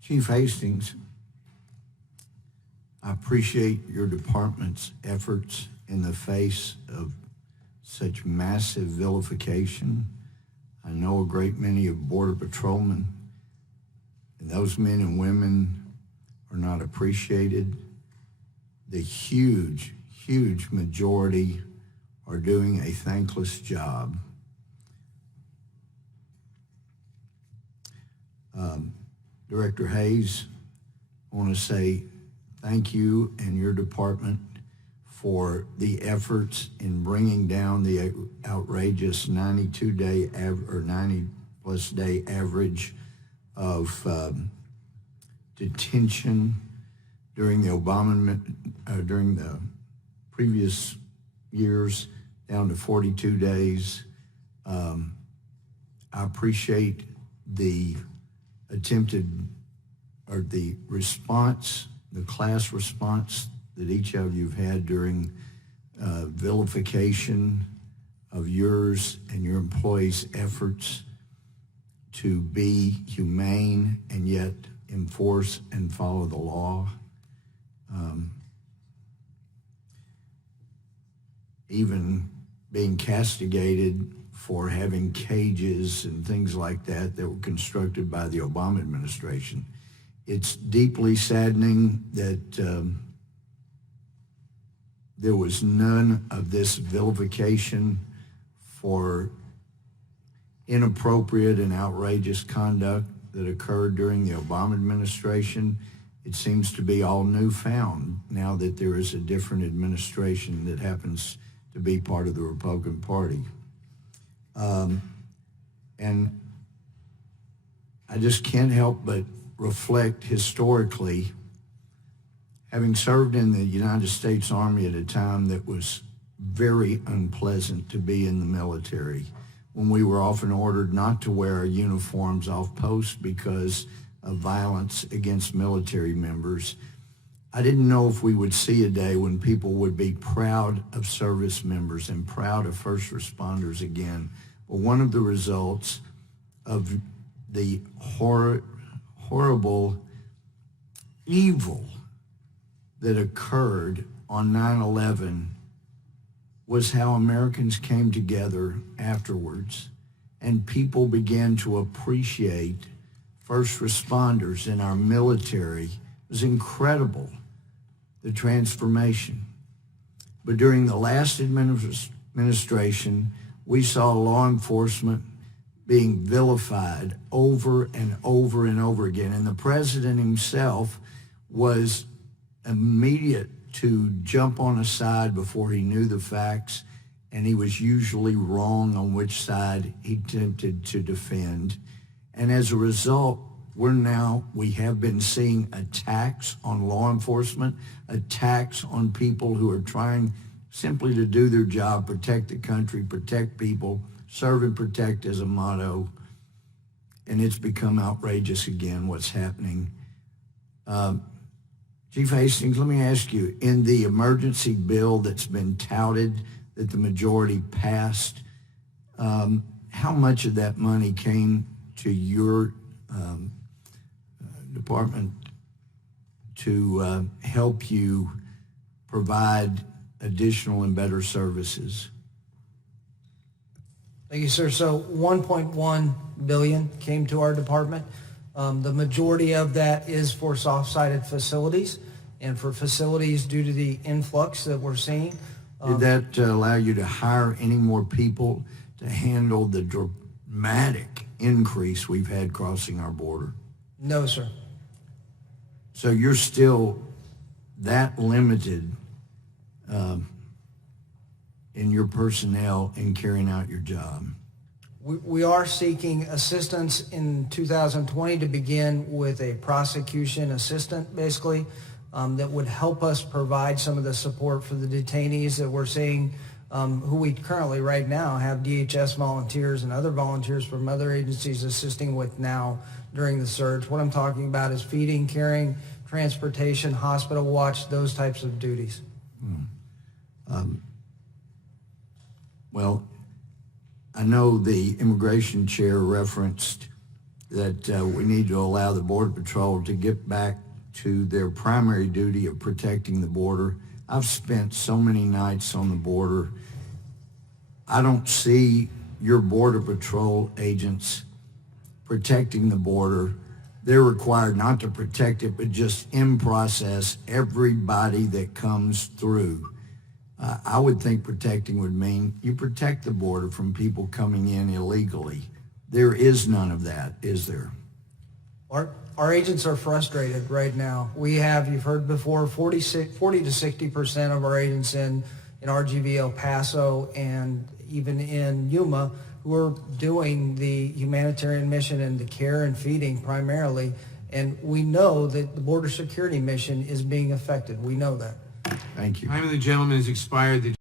Chief Hastings, I appreciate your department's efforts in the face of such massive vilification. I know a great many of Border Patrolmen, and those men and women are not appreciated. The huge, huge majority are doing a thankless job. Director Hayes, I want to say thank you and your department for the efforts in bringing down the outrageous 92-day or 90-plus day average of detention during the during the previous years, down to 42 days. I appreciate the the response, the class response that each of you have had during vilification of yours and your employees' efforts to be humane and yet enforce and follow the law. Even being castigated for having cages and things like that that were constructed by the Obama administration. It's deeply saddening that there was none of this vilification for inappropriate and outrageous conduct that occurred during the Obama administration. It seems to be all newfound now that there is a different administration that happens to be part of the Republican Party. And I just can't help but reflect historically, having served in the United States Army at a time that was very unpleasant to be in the military, when we were often ordered not to wear our uniforms off post because of violence against military members. I didn't know if we would see a day when people would be proud of service members and proud of first responders again. But one of the results of the horrible evil that occurred on 9/11 was how Americans came together afterwards, and people began to appreciate first responders in our military. It was incredible, the transformation. But during the last administration, we saw law enforcement being vilified over and over and over again. And the president himself was immediate to jump on a side before he knew the facts, and he was usually wrong on which side he attempted to defend. And as a result, we have been seeing attacks on law enforcement, attacks on people who are trying simply to do their job, protect the country, protect people, serve and protect as a motto. And it's become outrageous again, what's happening. Chief Hastings, let me ask you, in the emergency bill that's been touted that the majority passed, how much of that money came to your department to help you provide additional and better services? Thank you, sir. So $1.1 billion came to our department. The majority of that is for soft-sided facilities and for facilities due to the influx that we're seeing. Did that allow you to hire any more people to handle the dramatic increase we've had crossing our border? No, sir. So you're still that limited in your personnel in carrying out your job? We are seeking assistance in 2020 to begin with a prosecution assistant, basically, that would help us provide some of the support for the detainees that we're seeing, who we currently right now have DHS volunteers and other volunteers from other agencies assisting with now during the surge. What I'm talking about is feeding, caring, transportation, hospital watch, those types of duties. Well, I know the immigration chair referenced that we need to allow the Border Patrol to get back to their primary duty of protecting the border. I've spent so many nights on the border. I don't see your Border Patrol agents protecting the border. They're required not to protect it, but just in process everybody that comes through. I would think protecting would mean you protect the border from people coming in illegally. There is none of that, is there? Our agents are frustrated right now. We have, you've heard before, 40 to 60% of our agents in RGV El Paso and even in Yuma who are doing the humanitarian mission and the care and feeding primarily. And we know that the border security mission is being affected. We know that. Thank you. Time of the gentleman has expired.